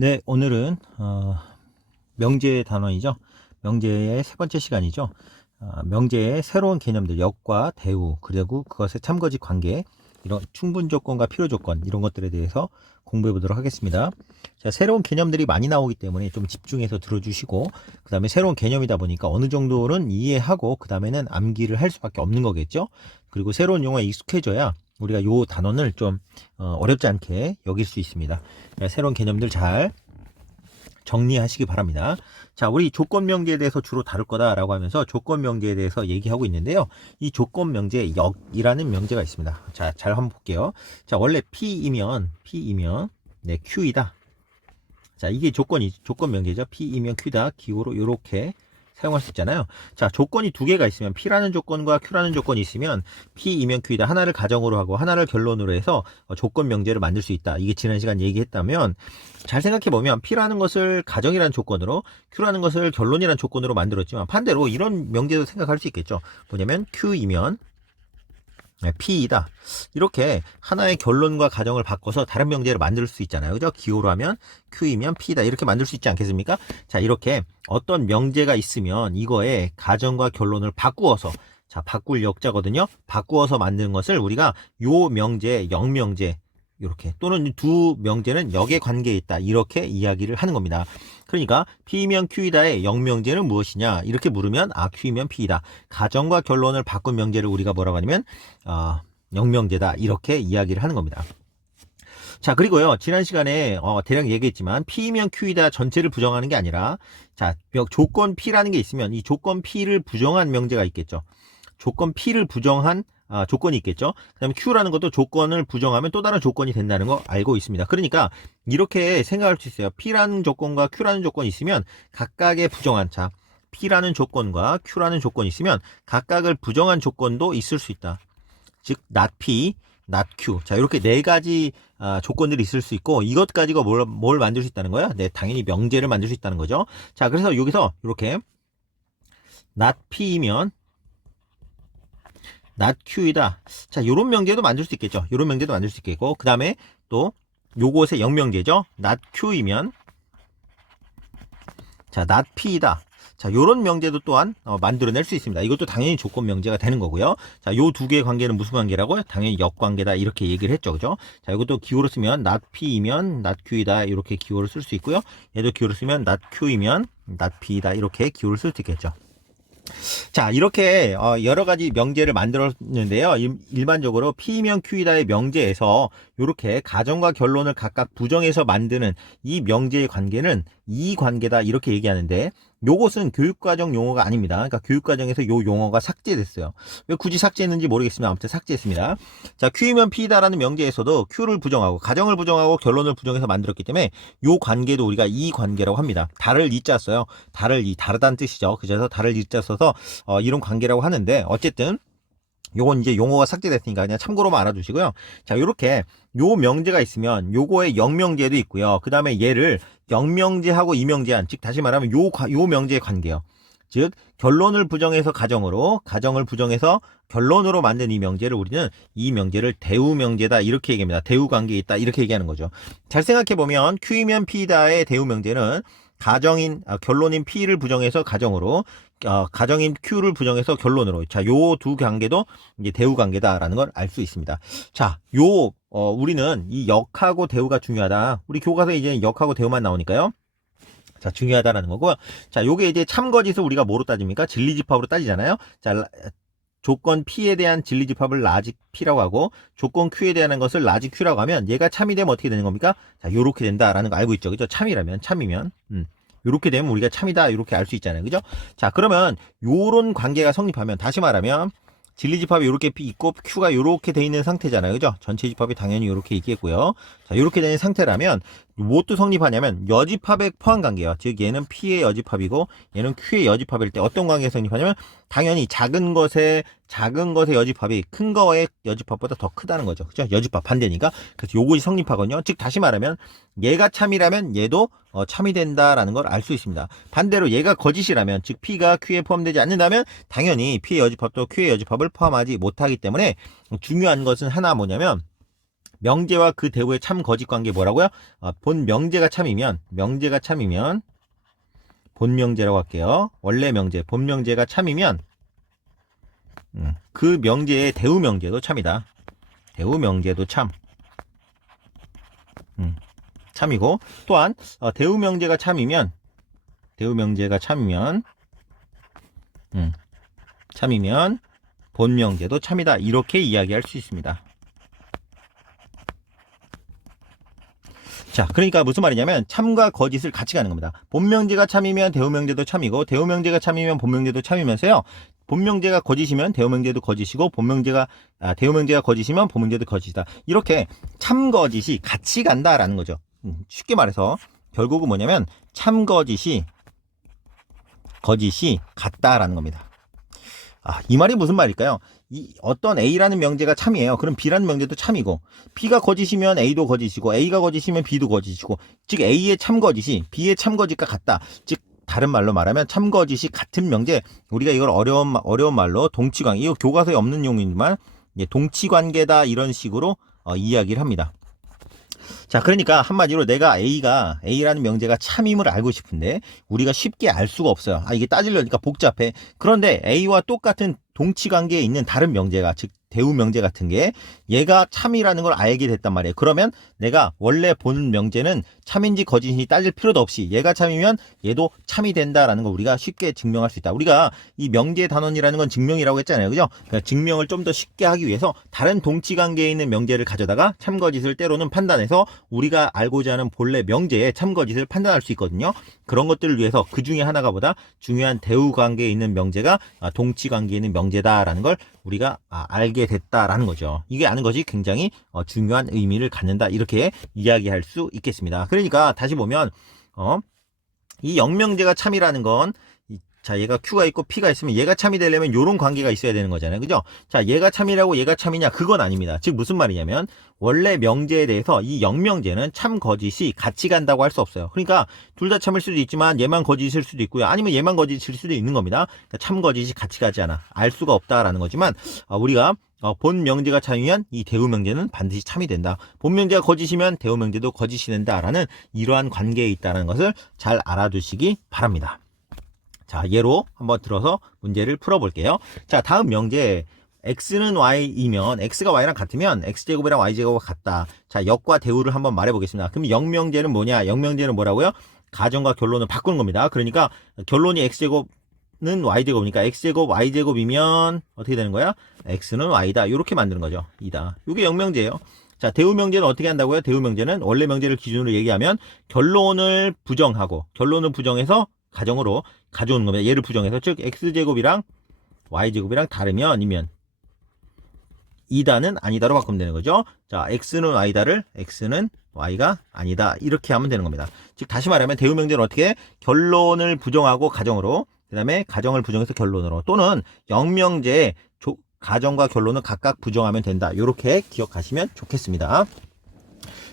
네, 오늘은 명제의 단원이죠. 명제의 세 번째 시간이죠. 명제의 새로운 개념들, 역과 대우, 그리고 그것의 참거짓 관계, 이런 충분 조건과 필요 조건, 이런 것들에 대해서 공부해 보도록 하겠습니다. 자, 새로운 개념들이 많이 나오기 때문에 좀 집중해서 들어주시고, 그 다음에 새로운 개념이다 보니까 어느 정도는 이해하고, 그 다음에는 암기를 할 수밖에 없는 거겠죠. 그리고 새로운 용어에 익숙해져야 우리가 요 단원을 좀 어렵지 않게 여길 수 있습니다. 새로운 개념들 잘 정리하시기 바랍니다. 자, 우리 조건명제에 대해서 주로 다룰 거다라고 하면서 조건명제에 대해서 얘기하고 있는데요. 이 조건명제에 역이라는 명제가 있습니다. 자, 잘 한번 볼게요. 자, 원래 P이면 네, Q이다. 자, 이게 조건명제죠. P이면 Q다. 기호로 이렇게 사용할 수 있잖아요. 자, 조건이 두 개가 있으면 P라는 조건과 Q라는 조건이 있으면 P이면 Q이다. 하나를 가정으로 하고 하나를 결론으로 해서 조건 명제를 만들 수 있다. 이게 지난 시간 얘기했다면, 잘 생각해 보면 P라는 것을 가정이라는 조건으로, Q라는 것을 결론이라는 조건으로 만들었지만 반대로 이런 명제도 생각할 수 있겠죠. 뭐냐면 Q이면 P이다. 이렇게 하나의 결론과 가정을 바꿔서 다른 명제를 만들 수 있잖아요. 그죠? 기호로 하면 Q이면 P다. 이렇게 만들 수 있지 않겠습니까? 자, 이렇게 어떤 명제가 있으면 이거에 가정과 결론을 바꾸어서, 자, 바꿀 역자거든요. 바꾸어서 만드는 것을 우리가 요 명제, 역명제, 이렇게, 또는 두 명제는 역의 관계에 있다. 이렇게 이야기를 하는 겁니다. 그러니까 P이면 Q이다의 역명제는 무엇이냐? 이렇게 물으면 Q이면 P이다. 가정과 결론을 바꾼 명제를 우리가 뭐라고 하냐면 역명제다. 이렇게 이야기를 하는 겁니다. 자, 그리고요, 지난 시간에 대략 얘기했지만 P이면 Q이다 전체를 부정하는 게 아니라, 자, 조건 P라는 게 있으면 이 조건 P를 부정한 명제가 있겠죠. 조건 P를 부정한 조건이 있겠죠. 그 다음에 Q라는 것도 조건을 부정하면 또 다른 조건이 된다는 거 알고 있습니다. 그러니까 이렇게 생각할 수 있어요. P라는 조건과 Q라는 조건이 있으면 각각의 부정한, 자, P라는 조건과 Q라는 조건이 있으면 각각을 부정한 조건도 있을 수 있다. 즉 not P, not Q. 자, 이렇게 네 가지 조건들이 있을 수 있고, 이것 가지고 뭘 만들 수 있다는 거야? 네, 당연히 명제를 만들 수 있다는 거죠. 자, 그래서 여기서 이렇게 not P이면 not Q이다. 자, 요런 명제도 만들 수 있겠죠. 요런 명제도 만들 수 있겠고, 그 다음에 또 요것의 역명제죠. not Q이면, 자, not P이다. 자, 요런 명제도 또한 만들어낼 수 있습니다. 이것도 당연히 조건 명제가 되는 거고요. 자, 요 두 개의 관계는 무슨 관계라고요? 당연히 역관계다. 이렇게 얘기를 했죠. 그죠? 자, 이것도 기호로 쓰면 not P이면 not Q이다. 이렇게 기호를 쓸 수 있고요. 얘도 기호로 쓰면 not Q이면 not P이다. 이렇게 기호를 쓸 수 있겠죠. 자, 이렇게 여러 가지 명제를 만들었는데요. 일반적으로 P이면 Q이다의 명제에서 이렇게 가정과 결론을 각각 부정해서 만드는 이 명제의 관계는 이 관계다. 이렇게 얘기하는데, 요것은 교육과정 용어가 아닙니다. 그러니까 교육과정에서 요 용어가 삭제됐어요. 왜 굳이 삭제했는지 모르겠으면 아무튼 삭제했습니다. 자, Q이면 P다라는 명제에서도 Q를 부정하고 가정을 부정하고 결론을 부정해서 만들었기 때문에 요 관계도 우리가 이 관계라고 합니다. 달을 이자 써요. 달을 이, 다르다는 뜻이죠. 그래서 달을 이자 써서 이런 관계라고 하는데, 어쨌든 요건 이제 용어가 삭제됐으니까 그냥 참고로만 알아두시고요. 자, 요렇게 요 명제가 있으면 요거의 역명제도 있고요. 그 다음에 얘를 역명제하고 이명제한, 즉 다시 말하면 요 명제의 관계요. 즉 결론을 부정해서 가정으로, 가정을 부정해서 결론으로 만든 이 명제를 우리는 이 명제를 대우명제다. 이렇게 얘기합니다. 대우관계에 있다. 이렇게 얘기하는 거죠. 잘 생각해보면 Q이면 P다의 대우명제는 결론인 P를 부정해서 가정으로, 가정인 Q를 부정해서 결론으로. 자, 요 두 관계도 이제 대우 관계다라는 걸 알 수 있습니다. 자, 우리는 이 역하고 대우가 중요하다. 우리 교과서에 이제 역하고 대우만 나오니까요. 자, 중요하다라는 거고요. 자, 요게 이제 참거짓을 우리가 뭐로 따집니까? 진리집합으로 따지잖아요. 자, 조건 P에 대한 진리집합을 라지 P라고 하고, 조건 Q에 대한 것을 라지 Q라고 하면 얘가 참이 되면 어떻게 되는 겁니까? 자, 요렇게 된다라는 거 알고 있죠. 그죠? 참이면. 요렇게 되면 우리가 참이다. 요렇게 알 수 있잖아요. 그죠? 자, 그러면 요런 관계가 성립하면, 다시 말하면 진리집합이 요렇게 있고 Q가 요렇게 돼 있는 상태잖아요. 그죠? 전체 집합이 당연히 요렇게 있겠고요. 자, 요렇게 되는 상태라면 무엇도 성립하냐면 여집합의 포함관계예요. 즉 얘는 P의 여집합이고 얘는 Q의 여집합일 때 어떤 관계가 성립하냐면, 당연히 작은 것의 여집합이 큰 거의 여집합보다 더 크다는 거죠. 그죠? 여집합 반대니까. 그래서 요것이 성립하거든요. 즉 다시 말하면 얘가 참이라면 얘도 참이 된다라는 걸 알 수 있습니다. 반대로 얘가 거짓이라면, 즉 P가 Q에 포함되지 않는다면 당연히 P의 여집합도 Q의 여집합을 포함하지 못하기 때문에, 중요한 것은 하나 뭐냐면 명제와 그 대우의 참 거짓 관계 뭐라고요? 본 명제가 참이면 본 명제라고 할게요. 원래 명제, 본 명제가 참이면 그 명제의 대우 명제도 참이다. 대우 명제도 참. 참이고 또한 대우 명제가 참이면 본 명제도 참이다. 이렇게 이야기할 수 있습니다. 자, 그러니까 무슨 말이냐면 참과 거짓을 같이 가는 겁니다. 본명제가 참이면 대우명제도 참이고 대우명제가 참이면 본명제도 참이면서요. 본명제가 거짓이면 대우명제도 거짓이고 대우명제가 거짓이면 본명제도 거짓이다. 이렇게 참거짓이 같이 간다라는 거죠. 쉽게 말해서 결국은 뭐냐면 참거짓이 같다라는 겁니다. 이 말이 무슨 말일까요? 어떤 A라는 명제가 참이에요. 그럼 B라는 명제도 참이고, B가 거짓이면 A도 거짓이고, A가 거짓이면 B도 거짓이고, 즉 A의 참거짓이 B의 참거짓과 같다. 즉 다른 말로 말하면 참거짓이 같은 명제, 우리가 이걸 어려운 말로 동치관계, 이거 교과서에 없는 용어이지만 동치관계다 이런 식으로 이야기를 합니다. 자, 그러니까 한마디로 내가 A라는 명제가 참임을 알고 싶은데 우리가 쉽게 알 수가 없어요. 이게 따지려니까 복잡해. 그런데 A와 똑같은 동치관계에 있는 다른 명제가, 즉 대우 명제 같은 게 얘가 참이라는 걸 알게 됐단 말이에요. 그러면 내가 원래 본 명제는 참인지 거짓인지 따질 필요도 없이 얘가 참이면 얘도 참이 된다라는 걸 우리가 쉽게 증명할 수 있다. 우리가 이 명제 단원이라는 건 증명이라고 했잖아요. 그죠? 그러니까 증명을 좀 더 쉽게 하기 위해서 다른 동치관계에 있는 명제를 가져다가 참거짓을 때로는 판단해서 우리가 알고자 하는 본래 명제의 참거짓을 판단할 수 있거든요. 그런 것들을 위해서 그 중에 하나가 보다 중요한 대우 관계에 있는 명제가 동치관계에 있는 명제다라는 걸 우리가 알게 됐다라는 거죠. 이게 아는 것이 굉장히 중요한 의미를 갖는다. 이렇게 이야기할 수 있겠습니다. 그러니까 다시 보면 이 영명제가 참이라는 건 자, 얘가 Q가 있고 P가 있으면 얘가 참이 되려면 이런 관계가 있어야 되는 거잖아요. 그죠? 자, 얘가 참이라고 얘가 참이냐? 그건 아닙니다. 즉 무슨 말이냐면 원래 명제에 대해서 이 영명제는 참 거짓이 같이 간다고 할 수 없어요. 그러니까 둘 다 참일 수도 있지만 얘만 거짓일 수도 있고요. 아니면 얘만 거짓일 수도 있는 겁니다. 그러니까 참 거짓이 같이 가지 않아. 알 수가 없다라는 거지만 우리가 본 명제가 참이면 이 대우 명제는 반드시 참이 된다. 본 명제가 거짓이면 대우 명제도 거짓이 된다라는 이러한 관계에 있다는 것을 잘 알아두시기 바랍니다. 자, 예로 한번 들어서 문제를 풀어볼게요. 자, 다음 명제 x는 y이면 x가 y랑 같으면 x제곱이랑 y제곱과 같다. 자, 역과 대우를 한번 말해보겠습니다. 그럼 영명제는 뭐냐? 영명제는 뭐라고요? 가정과 결론을 바꾸는 겁니다. 그러니까 결론이 x제곱은 y제곱이니까 x제곱 y제곱이면 어떻게 되는 거야? x는 y다. 이렇게 만드는 거죠. 이다. 이게 영명제예요. 자, 대우 명제는 어떻게 한다고요? 대우 명제는 원래 명제를 기준으로 얘기하면 결론을 부정해서 가정으로 가져오는 겁니다. 얘를 부정해서, 즉 x제곱이랑 y제곱이랑 다르면 아니면 이다는 아니다로 바꾸면 되는 거죠. 자, x는 y다를 x는 y가 아니다 이렇게 하면 되는 겁니다. 즉 다시 말하면 대우 명제는 어떻게 결론을 부정하고 가정으로, 그 다음에 가정을 부정해서 결론으로, 또는 영명제의 가정과 결론을 각각 부정하면 된다. 이렇게 기억하시면 좋겠습니다.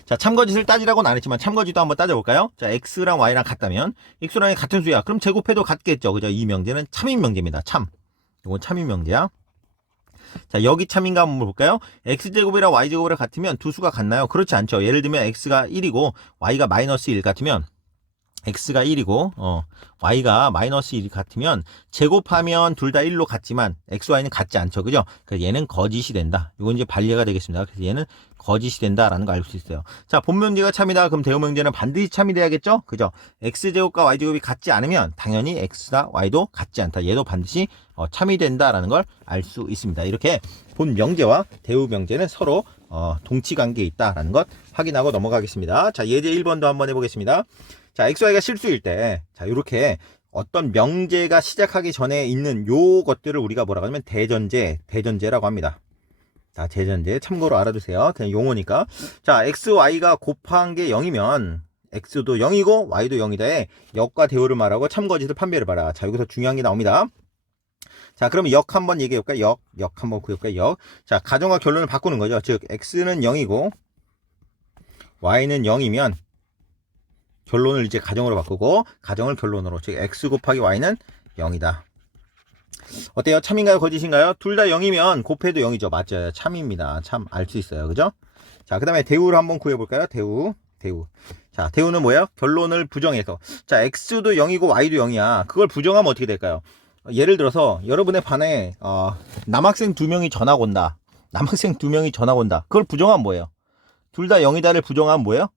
자, 참거짓을 따지라고는 안 했지만 참거짓도 한번 따져볼까요? 자, x랑 y랑 같다면 x랑 y랑 같은 수야. 그럼 제곱해도 같겠죠. 그죠? 이 명제는 참인 명제입니다. 참. 이건 참인 명제야. 자, 여기 참인가 한번 볼까요? x제곱이랑 y제곱이랑 같으면 두 수가 같나요? 그렇지 않죠. 예를 들면 x가 1이고 y가 마이너스 1 같으면 x가 1이고 y가 마이너스 1이 같으면 제곱하면 둘 다 1로 같지만 x, y는 같지 않죠. 그죠? 그래서 얘는 거짓이 된다. 이건 이제 반례가 되겠습니다. 그래서 얘는 거짓이 된다라는 걸 알 수 있어요. 자, 본명제가 참이다. 그럼 대우명제는 반드시 참이 돼야겠죠? 그죠? x제곱과 y제곱이 같지 않으면 당연히 x나 y도 같지 않다. 얘도 반드시 참이 된다라는 걸 알 수 있습니다. 이렇게 본명제와 대우명제는 서로 동치관계에 있다라는 것 확인하고 넘어가겠습니다. 자, 예제 1번도 한번 해보겠습니다. 자, XY가 실수일 때, 자, 이렇게 어떤 명제가 시작하기 전에 있는 요 것들을 우리가 뭐라고 하냐면 대전제라고 합니다. 자, 대전제 참고로 알아두세요. 그냥 용어니까. 자, XY가 곱한 게 0이면 X도 0이고 Y도 0이다에 역과 대우를 말하고 참거짓을 판별을 봐라. 자, 여기서 중요한 게 나옵니다. 자, 그러면 역 한번 얘기해볼까요? 역 한번 구해볼까요? 자, 가정과 결론을 바꾸는 거죠. 즉, X는 0이고 Y는 0이면 결론을 이제 가정으로 바꾸고 가정을 결론으로, 즉 x 곱하기 y는 0이다. 어때요? 참인가요? 거짓인가요? 둘 다 0이면 곱해도 0이죠. 맞아요. 참입니다. 참 알 수 있어요. 그죠? 자, 그 다음에 대우를 한번 구해볼까요? 대우. 자, 대우는 뭐예요? 결론을 부정해서. 자, x도 0이고 y도 0이야. 그걸 부정하면 어떻게 될까요? 예를 들어서 여러분의 반에 남학생 2명이 전학 온다. 남학생 2명이 전학 온다. 그걸 부정하면 뭐예요? 둘 다 0이다를 부정하면 뭐예요?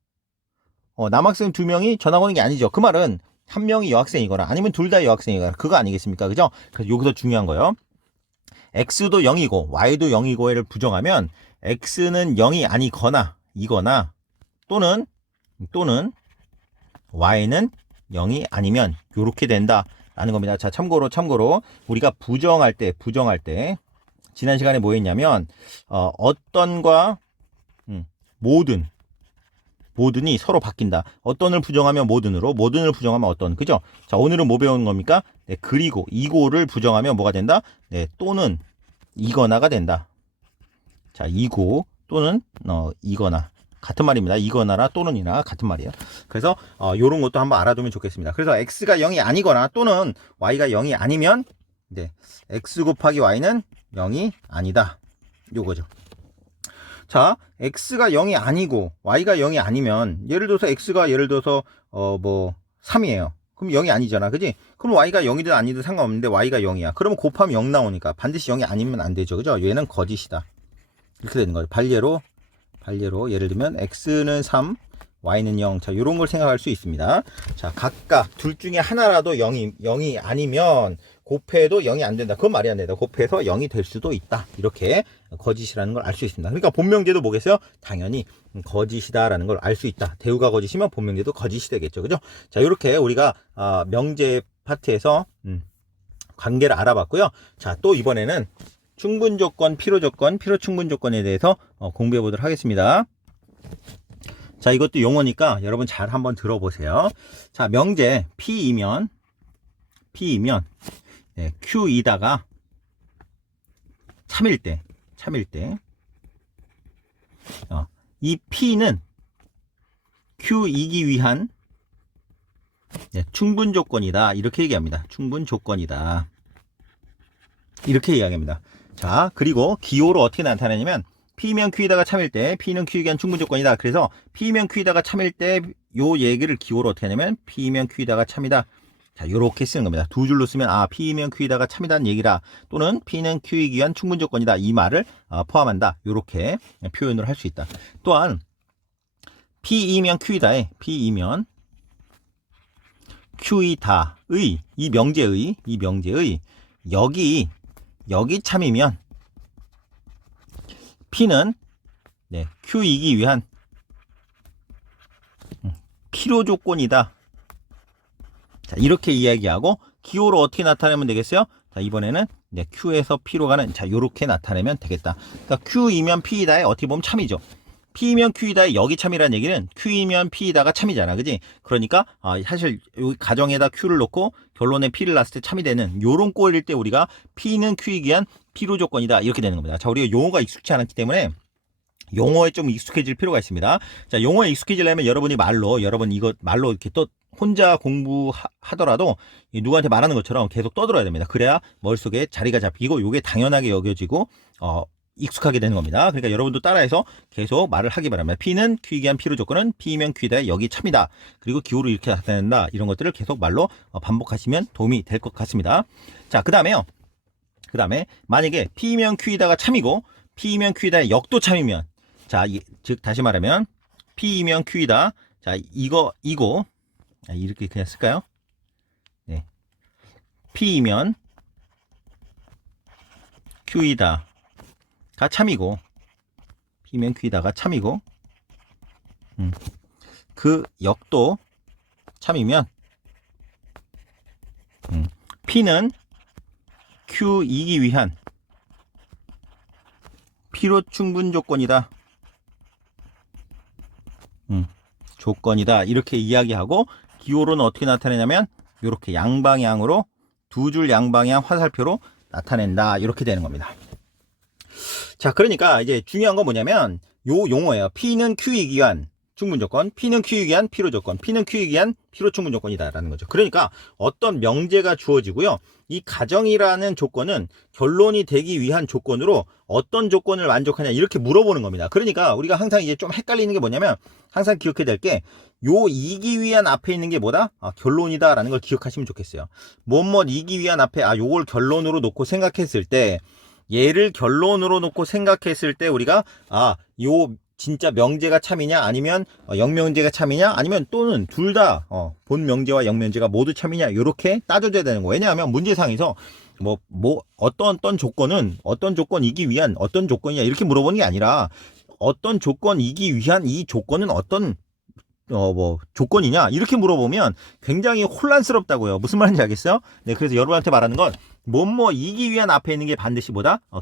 남학생 2명이 전학 오는 게 아니죠. 그 말은 한 명이 여학생이거나 아니면 둘 다 여학생이거나 그거 아니겠습니까? 그죠? 그래서 여기서 중요한 거예요. x도 0이고 y도 0이고를 부정하면 x는 0이 아니거나 이거나 또는 y는 0이 아니면 요렇게 된다라는 겁니다. 자, 참고로 우리가 부정할 때 지난 시간에 뭐 했냐면 어떤과 모든이 서로 바뀐다. 어떤을 부정하면 모든으로, 모든을 부정하면 어떤. 그죠? 자, 오늘은 뭐 배우는 겁니까? 네, 그리고 이고를 부정하면 뭐가 된다? 네, 또는 이거나가 된다. 자, 이고 또는 이거나 같은 말입니다. 이거나라 또는이나 같은 말이에요. 그래서 요런 것도 한번 알아두면 좋겠습니다. 그래서 x가 0이 아니거나 또는 y가 0이 아니면 네, x 곱하기 y는 0이 아니다. 요거죠. 자, x가 0이 아니고 y가 0이 아니면 예를 들어서 x가 예를 들어서 뭐 3이에요. 그럼 0이 아니잖아. 그지? 그럼 y가 0이든 아니든 상관없는데 y가 0이야. 그러면 곱하면 0 나오니까 반드시 0이 아니면 안 되죠. 그죠? 얘는 거짓이다. 이렇게 되는 거예요. 반례로 예를 들면 x는 3, y는 0. 자, 요런 걸 생각할 수 있습니다. 자, 각각 둘 중에 하나라도 0이 아니면 곱해도 0이 안 된다. 그건 말이 안 된다. 곱해서 0이 될 수도 있다. 이렇게 거짓이라는 걸 알 수 있습니다. 그러니까 본명제도 뭐겠어요? 당연히 거짓이다라는 걸 알 수 있다. 대우가 거짓이면 본명제도 거짓이 되겠죠. 그죠? 자, 이렇게 우리가 명제 파트에서 관계를 알아봤고요. 자, 또 이번에는 충분조건, 필요조건, 필요충분조건에 대해서 공부해 보도록 하겠습니다. 자, 이것도 용어니까 여러분 잘 한번 들어보세요. 자, 명제 P이면 네, Q이다가 참일 때 이 P는 Q이기 위한 네, 충분조건이다. 이렇게 얘기합니다. 충분조건이다. 이렇게 이야기합니다. 자, 그리고 기호로 어떻게 나타나냐면 P면 Q이다가 참일 때 P는 Q이기 위한 충분조건이다. 그래서 P면 Q이다가 참일 때 요 얘기를 기호로 어떻게 하냐면 P면 Q이다가 참이다. 자, 요렇게 쓰는 겁니다. 두 줄로 쓰면 P면 Q이다가 참이다는 얘기라 또는 P는 Q이기 위한 충분조건이다. 이 말을 포함한다. 요렇게 표현을 할 수 있다. 또한 P이면 Q이다에 P이면 Q이다의 이 명제의 여기 참이면 P는 네, Q이기 위한 필요조건이다. 자, 이렇게 이야기하고 기호로 어떻게 나타내면 되겠어요? 자, 이번에는 네, Q에서 P로 가는 자, 요렇게 나타내면 되겠다. 그러니까 Q이면 P이다에 어떻게 보면 참이죠. P이면 Q이다에 여기 참이라는 얘기는 Q이면 P이다가 참이잖아. 그지? 그러니까 사실 여기 가정에다 Q를 놓고 결론에 P를 놨을 때 참이 되는 요런 꼴일 때 우리가 P는 Q이기 위한 필요조건이다. 이렇게 되는 겁니다. 자, 우리가 용어가 익숙치 않았기 때문에 용어에 좀 익숙해질 필요가 있습니다. 자, 용어에 익숙해지려면 여러분 이거 말로 이렇게 또 혼자 공부하더라도 누구한테 말하는 것처럼 계속 떠들어야 됩니다. 그래야 머릿속에 자리가 잡히고 요게 당연하게 여겨지고 익숙하게 되는 겁니다. 그러니까 여러분도 따라해서 계속 말을 하기 바랍니다. P는 Q이기 위한 필요 조건은 P면 Q이다 여기 참이다. 그리고 기호로 이렇게 나타낸다. 이런 것들을 계속 말로 반복하시면 도움이 될 것 같습니다. 자, 그 다음에 만약에 P면 Q이다가 참이고 P면 Q이다의 역도 참이면 자, 즉 다시 말하면 P이면 Q이다. 자, 이거 이렇게 그냥 쓸까요? 네. P이면 Q이다가 참이고 P면 Q이다가 참이고 그 역도 참이면 P는 Q이기 위한 필요 충분 조건이다. 조건이다. 이렇게 이야기하고 기호로는 어떻게 나타내냐면 이렇게 양방향으로 두 줄 양방향 화살표로 나타낸다. 이렇게 되는 겁니다. 자, 그러니까 이제 중요한 건 뭐냐면 요 용어예요. P는 Q이기 위한 충분 조건, P는 Q이기 위한 필요 조건, P는 Q이기 위한 필요 충분 조건이다라는 거죠. 그러니까 어떤 명제가 주어지고요. 이 가정이라는 조건은 결론이 되기 위한 조건으로 어떤 조건을 만족하냐 이렇게 물어보는 겁니다. 그러니까 우리가 항상 이제 좀 헷갈리는 게 뭐냐면 항상 기억해야 될 게 요 이기 위한 앞에 있는 게 뭐다? 결론이다라는 걸 기억하시면 좋겠어요. 뭐뭐 이기 위한 앞에 요걸 결론으로 놓고 생각했을 때 얘를 결론으로 놓고 생각했을 때 우리가 요 진짜 명제가 참이냐 아니면 영명제가 참이냐 아니면 또는 둘 다 본 명제와 영명제가 모두 참이냐 이렇게 따져줘야 되는 거예요. 왜냐하면 문제상에서 어떤 조건은 어떤 조건이기 위한 어떤 조건이냐 이렇게 물어보는 게 아니라 어떤 조건이기 위한 이 조건은 어떤 조건이냐 이렇게 물어보면 굉장히 혼란스럽다고요. 무슨 말인지 알겠어요? 네, 그래서 여러분한테 말하는 건 이기 위한 앞에 있는 게 반드시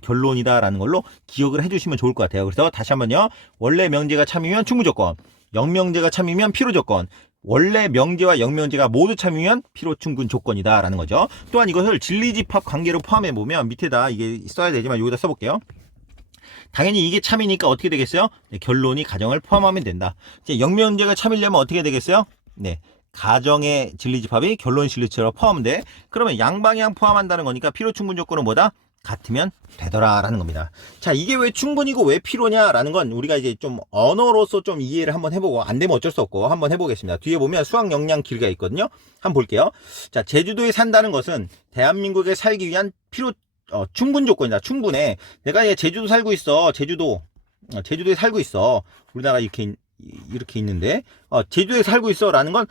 결론이다라는 걸로 기억을 해주시면 좋을 것 같아요. 그래서 다시 한번요. 원래 명제가 참이면 충분조건, 영명제가 참이면 필요조건, 원래 명제와 영명제가 모두 참이면 필요충분 조건이다라는 거죠. 또한 이것을 진리집합 관계로 포함해 보면 밑에다 이게 써야 되지만 여기다 써볼게요. 당연히 이게 참이니까 어떻게 되겠어요? 네, 결론이 가정을 포함하면 된다. 이제 영명제가 참이려면 어떻게 되겠어요? 네, 가정의 진리집합이 결론 진리처럼 포함하면 돼. 그러면 양방향 포함한다는 거니까 필요 충분 조건은 뭐다? 같으면 되더라라는 겁니다. 자, 이게 왜 충분이고 왜 필요냐라는 건 우리가 이제 좀 언어로서 좀 이해를 한번 해보고 안 되면 어쩔 수 없고 한번 해보겠습니다. 뒤에 보면 수학 역량 길이가 있거든요. 한번 볼게요. 자, 제주도에 산다는 것은 대한민국에 살기 위한 충분 조건이다. 충분해. 내가 제주도 살고 있어. 제주도에 살고 있어. 우리나라 이렇게 있는데 제주도에 살고 있어 라는 건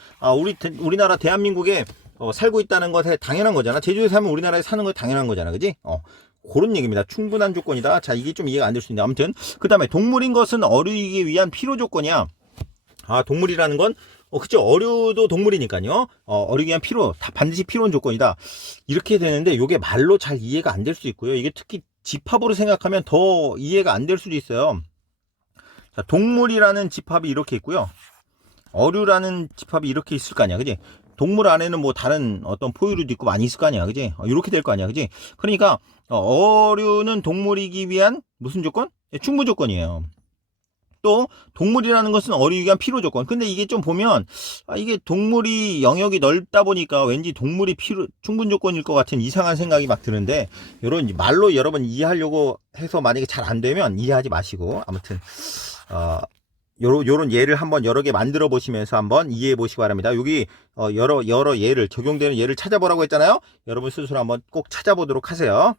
우리나라 대한민국에 살고 있다는 것에 당연한 거잖아. 제주도에 살면 우리나라에 사는 거 당연한 거잖아. 그지? 그런 얘기입니다. 충분한 조건이다. 자, 이게 좀 이해가 안 될 수 있는데 아무튼 그 다음에 동물인 것은 어류이기 위한 필요 조건이야. 동물이라는 건 그쵸. 어류도 동물이니까요. 어류기 위한 반드시 필요한 조건이다. 이렇게 되는데 이게 말로 잘 이해가 안 될 수 있고요. 이게 특히 집합으로 생각하면 더 이해가 안 될 수도 있어요. 자, 동물이라는 집합이 이렇게 있고요. 어류라는 집합이 이렇게 있을 거 아니야. 그지? 동물 안에는 다른 어떤 포유류도 있고 많이 있을 거 아니야. 그지? 이렇게 될 거 아니야. 그지? 그러니까 어류는 동물이기 위한 무슨 조건? 충분 조건이에요. 또 동물이라는 것은 어류이기 위한 필요 조건. 근데 이게 좀 보면 이게 동물이 영역이 넓다 보니까 왠지 동물이 충분 조건일 것 같은 이상한 생각이 막 드는데 이런 말로 여러분 이해하려고 해서 만약에 잘 안 되면 이해하지 마시고 아무튼 요런 예를 한번 여러 개 만들어 보시면서 한번 이해해 보시기 바랍니다. 여기 여러 예를 적용되는 예를 찾아보라고 했잖아요. 여러분 스스로 한번 꼭 찾아보도록 하세요.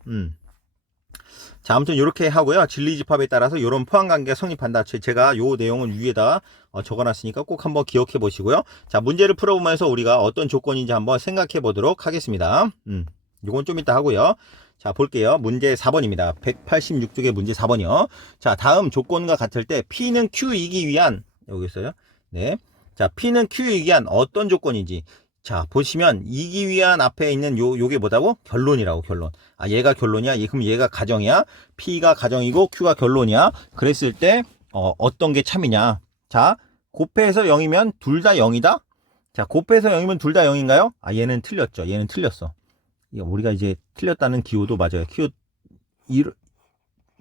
자, 아무튼 이렇게 하고요. 진리집합에 따라서 이런 포함관계가 성립한다. 제가 요 내용은 위에다 적어놨으니까 꼭 한번 기억해 보시고요. 자, 문제를 풀어보면서 우리가 어떤 조건인지 한번 생각해 보도록 하겠습니다. 요건 좀 이따 하고요. 자, 볼게요. 문제 4번입니다. 186쪽의 문제 4번이요. 자, 다음 조건과 같을 때 P는 Q이기 위한 여기 있어요. 네. 자, P는 Q이기 위한 어떤 조건인지. 자, 보시면 이기 위한 앞에 있는 요게 뭐다고? 결론이라고. 결론. 얘가 결론이야. 그럼 얘가 가정이야. P가 가정이고 Q가 결론이야. 그랬을 때 어떤 게 참이냐? 자, 곱해서 0이면 둘 다 0이다. 자, 곱해서 0이면 둘 다 0인가요? 얘는 틀렸죠. 얘는 틀렸어. 우리가 이제 틀렸다는 기호도 맞아요.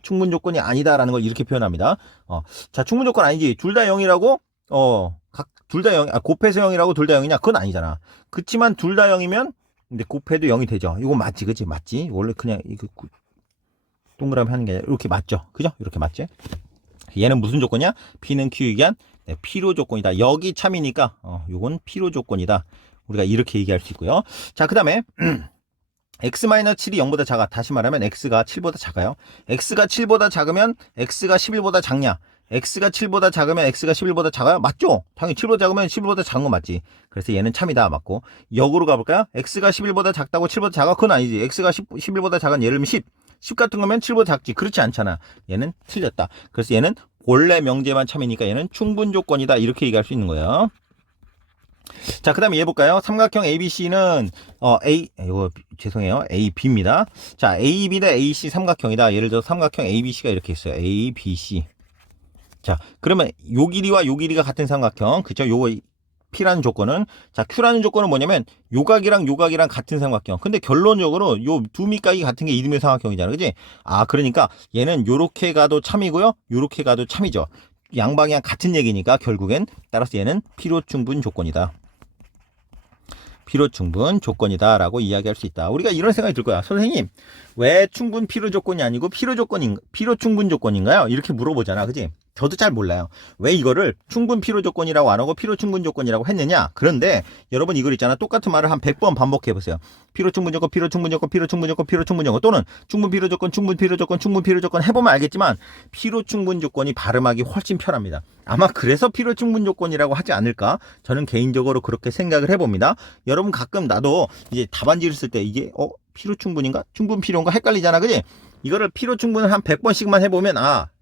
충분 조건이 아니다라는 걸 이렇게 표현합니다. 자, 충분 조건 아니지. 둘 다 0이라고? 둘 다 0, 곱해서 0이라고 둘 다 0이냐? 그건 아니잖아. 그치만 둘 다 0이면, 근데 곱해도 0이 되죠. 이거 맞지, 그치? 맞지? 원래 그냥, 동그라미 하는 게 아니라, 이렇게 맞죠? 그죠? 이렇게 맞지? 얘는 무슨 조건이야? P는 Q이기 위한 필요 조건이다. 여기 참이니까, 요건 필요 조건이다. 우리가 이렇게 얘기할 수 있고요. 자, 그 다음에, x-7이 0보다 작아. 다시 말하면 x가 7보다 작아요. x가 7보다 작으면 x가 11보다 작냐? x가 7보다 작으면 x가 11보다 작아요? 맞죠? 당연히 7보다 작으면 11보다 작은 거 맞지. 그래서 얘는 참이다. 맞고. 역으로 가볼까요? x가 11보다 작다고 7보다 작아? 그건 아니지. x가 11보다 작은 예를 들면 10 같은 거면 7보다 작지. 그렇지 않잖아. 얘는 틀렸다. 그래서 얘는 원래 명제만 참이니까 얘는 충분 조건이다. 이렇게 얘기할 수 있는 거예요. 자, 그 다음에 얘 볼까요? 삼각형 ABC는 이거 죄송해요. AB입니다. 자, AB 대 AC 삼각형이다. 예를 들어 삼각형 ABC가 이렇게 있어요. ABC. 자, 그러면 요 길이와 요 길이가 같은 삼각형. 그쵸? 요거 P라는 조건은, 자, Q라는 조건은 뭐냐면 요각이랑 요각이랑 같은 삼각형. 근데 결론적으로 요 두 밑각이 같은 게 이등변 삼각형이잖아. 그지? 그러니까 얘는 요렇게 가도 참이고요. 요렇게 가도 참이죠. 양방향 같은 얘기니까 결국엔 따라서 얘는 필요 충분 조건이다. 필요 충분 조건이다 라고 이야기할 수 있다. 우리가 이런 생각이 들 거야. 선생님, 왜 충분 필요 조건이 아니고 필요 충분 조건인가요? 이렇게 물어보잖아. 그지? 저도 잘 몰라요. 왜 이거를 충분 필요 조건이라고 안 하고 필요 충분 조건이라고 했느냐? 그런데 여러분 이걸 있잖아. 똑같은 말을 한 100번 반복해 보세요. 필요 충분 조건, 필요 충분 조건, 필요 충분 조건, 필요 충분 조건, 또는 충분 필요 조건, 충분 필요 조건, 충분 필요 조건 해보면 알겠지만 필요 충분 조건이 발음하기 훨씬 편합니다. 아마 그래서 필요 충분 조건이라고 하지 않을까? 저는 개인적으로 그렇게 생각을 해봅니다. 여러분 가끔 나도 이제 답안지를 쓸 때 이게 필요 충분인가? 충분 필요인가? 헷갈리잖아. 그지? 이거를 필요 충분을 한 100번씩만 해보면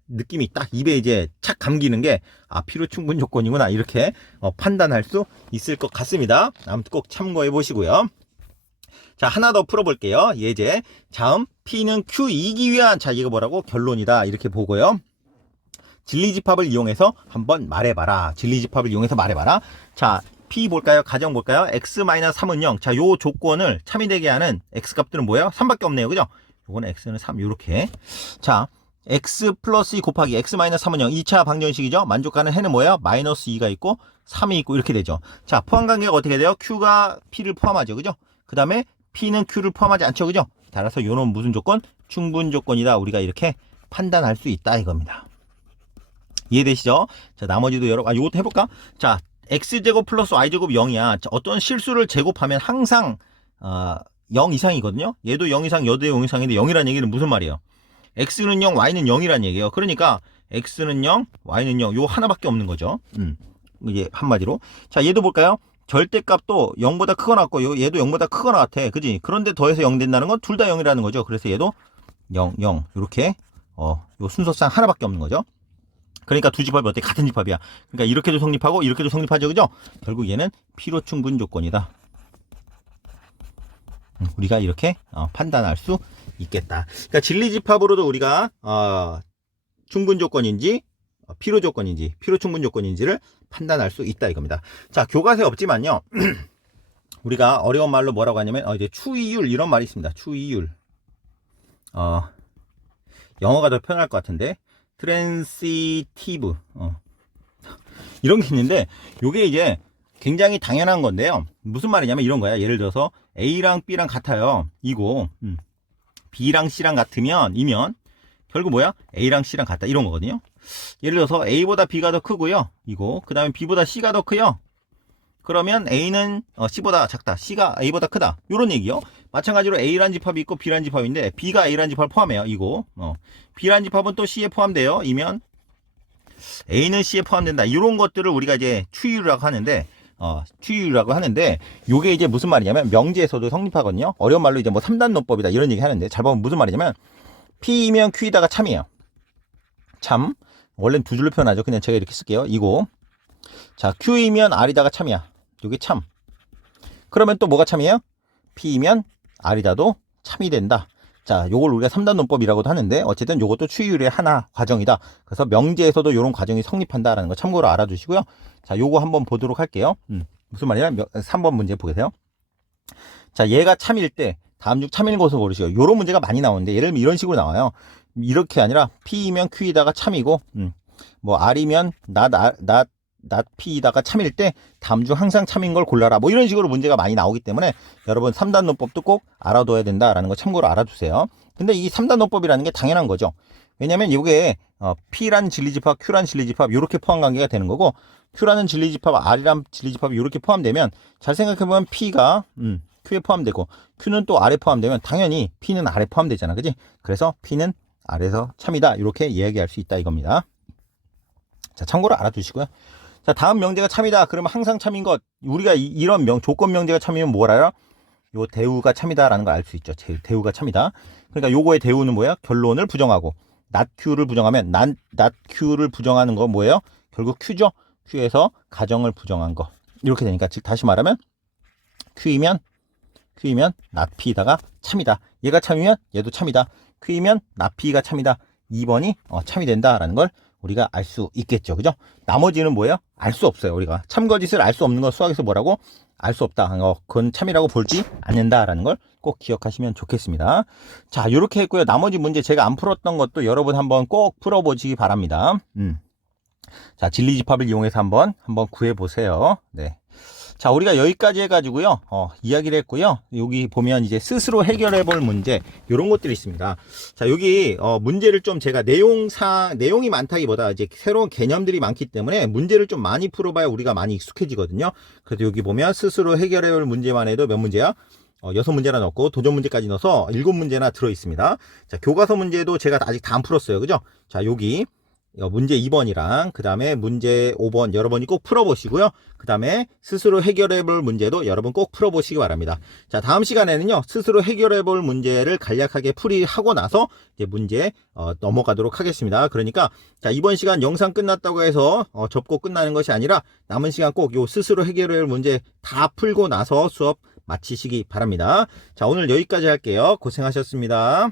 느낌이 딱 입에 이제 착 감기는 게 필요 충분 조건이구나 이렇게 판단할 수 있을 것 같습니다. 아무튼 꼭 참고해 보시고요. 자, 하나 더 풀어볼게요. 예제. 다음 P는 Q2이기 위한 이거 뭐라고? 결론이다 이렇게 보고요. 진리집합을 이용해서 한번 말해봐라. 진리집합을 이용해서 말해봐라. 자, P 볼까요? 가정 볼까요? X-3은 0. 자, 요 조건을 참이되게 하는 X값들은 뭐예요? 3밖에 없네요. 그죠? 요거는 X는 3 요렇게. 자, X 플러스 2 곱하기 X-3은 0. 2차 방정식이죠. 만족하는 해는 뭐예요? 마이너스 2가 있고 3이 있고 이렇게 되죠. 자, 포함관계가 어떻게 돼요? Q가 P를 포함하죠. 그죠? 그 다음에 P는 Q를 포함하지 않죠. 그죠? 따라서 요런 무슨 조건? 충분 조건이다. 우리가 이렇게 판단할 수 있다 이겁니다. 이해되시죠? 자, 나머지도 요것도 해볼까? 자, X제곱 플러스 Y제곱 0이야. 자, 어떤 실수를 제곱하면 항상 0 이상이거든요. 얘도 0 이상, 얘도 0 이상인데 0이라는 얘기는 무슨 말이에요? X는 0, Y는 0이라는 얘기예요. 그러니까 X는 0, Y는 0. 요 하나밖에 없는 거죠. 이게 한마디로. 자, 얘도 볼까요? 절대값도 0보다 크거나 같고 얘도 0보다 크거나 같아. 그지? 그런데 더해서 0 된다는 건 둘 다 0이라는 거죠. 그래서 얘도 0, 0. 이렇게 요 순서상 하나밖에 없는 거죠. 그러니까 두 집합이 어때? 같은 집합이야. 그러니까 이렇게도 성립하고 이렇게도 성립하죠. 그죠? 결국 얘는 필요 충분 조건이다. 우리가 이렇게 판단할 수 있겠다. 그러니까 진리집합으로도 우리가 충분 조건인지 필요 조건인지 필요 충분 조건인지를 판단할 수 있다 이겁니다. 자, 교과서에 없지만요. 우리가 어려운 말로 뭐라고 하냐면 이제 추이율 이런 말이 있습니다. 추이율. 영어가 더 편할 것 같은데 트랜시티브 이런 게 있는데 요게 이제 굉장히 당연한 건데요. 무슨 말이냐면 이런 거야. 예를 들어서 A랑 B랑 같아요. 이고 B랑 C랑 같으면 이면 결국 뭐야? A랑 C랑 같다 이런 거거든요. 예를 들어서 A보다 B가 더 크고요. 이고 그 다음에 B보다 C가 더 크요. 그러면 A는 C보다 작다. C가 A보다 크다. 이런 얘기요. 마찬가지로 A란 집합이 있고 B란 집합인데 B가 A란 집합을 포함해요. 이고 B란 집합은 또 C에 포함돼요. 이면 A는 C에 포함된다. 이런 것들을 우리가 이제 추이율이라고 하는데 추이율이라고 하는데 요게 이제 무슨 말이냐면 명제에서도 성립하거든요. 어려운 말로 이제 뭐 3단 논법이다 이런 얘기 하는데 잘 보면 무슨 말이냐면 P이면 Q이다가 참이에요. 참. 원래는 두 줄로 표현하죠. 그냥 제가 이렇게 쓸게요. 이고 자, Q이면 R이다가 참이야. 요게 참. 그러면 또 뭐가 참이에요? P이면 R이다도 참이 된다. 자, 요걸 우리가 3단 논법이라고도 하는데 어쨌든 요것도 추이율의 하나 과정이다. 그래서 명제에서도 요런 과정이 성립한다라는 거 참고로 알아두시고요. 자, 요거 한번 보도록 할게요. 무슨 말이냐? 3번 문제 보세요. 자, 얘가 참일 때 다음 중 참인 것을 고르시오. 요런 문제가 많이 나오는데 예를 들면 이런 식으로 나와요. 이렇게 아니라 P이면 Q이다가 참이고 뭐 R이면 낫 P이다가 참일 때 다음 중 항상 참인 걸 골라라. 뭐 이런 식으로 문제가 많이 나오기 때문에 여러분 3단 논법도 꼭 알아둬야 된다라는 거 참고로 알아두세요. 근데 이 3단 논법이라는 게 당연한 거죠. 왜냐면 이게 P란 진리집합, Q란 진리집합 이렇게 포함관계가 되는 거고 Q라는 진리집합, R이란 진리집합이 이렇게 포함되면 잘 생각해보면 P가 Q에 포함되고 Q는 또 R에 포함되면 당연히 P는 R에 포함되잖아. 그지? 그래서 P는 R에서 참이다. 이렇게 이야기할 수 있다 이겁니다. 자, 참고로 알아두시고요. 자, 다음 명제가 참이다. 그러면 항상 참인 것. 우리가 이런 조건 명제가 참이면 뭘 알아? 요 대우가 참이다라는 걸 알 수 있죠. 대우가 참이다. 그러니까 요거의 대우는 뭐야? 결론을 부정하고 not Q를 부정하면 not Q를 부정하는 거 뭐예요? 결국 Q죠. Q에서 가정을 부정한 거. 이렇게 되니까 즉 다시 말하면 Q이면 not P다가 참이다. 얘가 참이면 얘도 참이다. Q이면 not P가 참이다. 2번이 참이 된다라는 걸 우리가 알 수 있겠죠. 그죠? 나머지는 뭐예요? 알 수 없어요. 우리가 참거짓을 알 수 없는 건 수학에서 뭐라고? 알 수 없다. 그건 참이라고 볼지 않는다라는 걸 꼭 기억하시면 좋겠습니다. 자, 이렇게 했고요. 나머지 문제 제가 안 풀었던 것도 여러분 한번 꼭 풀어보시기 바랍니다. 자, 진리집합을 이용해서 한번 구해 보세요. 네. 자, 우리가 여기까지 해가지고요, 이야기를 했고요. 여기 보면 이제 스스로 해결해 볼 문제, 이런 것들이 있습니다. 자, 여기, 문제를 좀 제가 내용이 많다기보다 이제 새로운 개념들이 많기 때문에 문제를 좀 많이 풀어봐야 우리가 많이 익숙해지거든요. 그래서 여기 보면 스스로 해결해 볼 문제만 해도 몇 문제야? 6문제나 넣고 도전 문제까지 넣어서 7문제나 들어 있습니다. 자, 교과서 문제도 제가 아직 다 안 풀었어요. 그죠? 자, 여기 문제 2번이랑 그 다음에 문제 5번 여러분이 꼭 풀어보시고요. 그 다음에 스스로 해결해볼 문제도 여러분 꼭 풀어보시기 바랍니다. 자, 다음 시간에는요, 스스로 해결해볼 문제를 간략하게 풀이하고 나서 이제 문제 넘어가도록 하겠습니다. 그러니까 자, 이번 시간 영상 끝났다고 해서 접고 끝나는 것이 아니라 남은 시간 꼭 요 스스로 해결해볼 문제 다 풀고 나서 수업 마치시기 바랍니다. 자, 오늘 여기까지 할게요. 고생하셨습니다.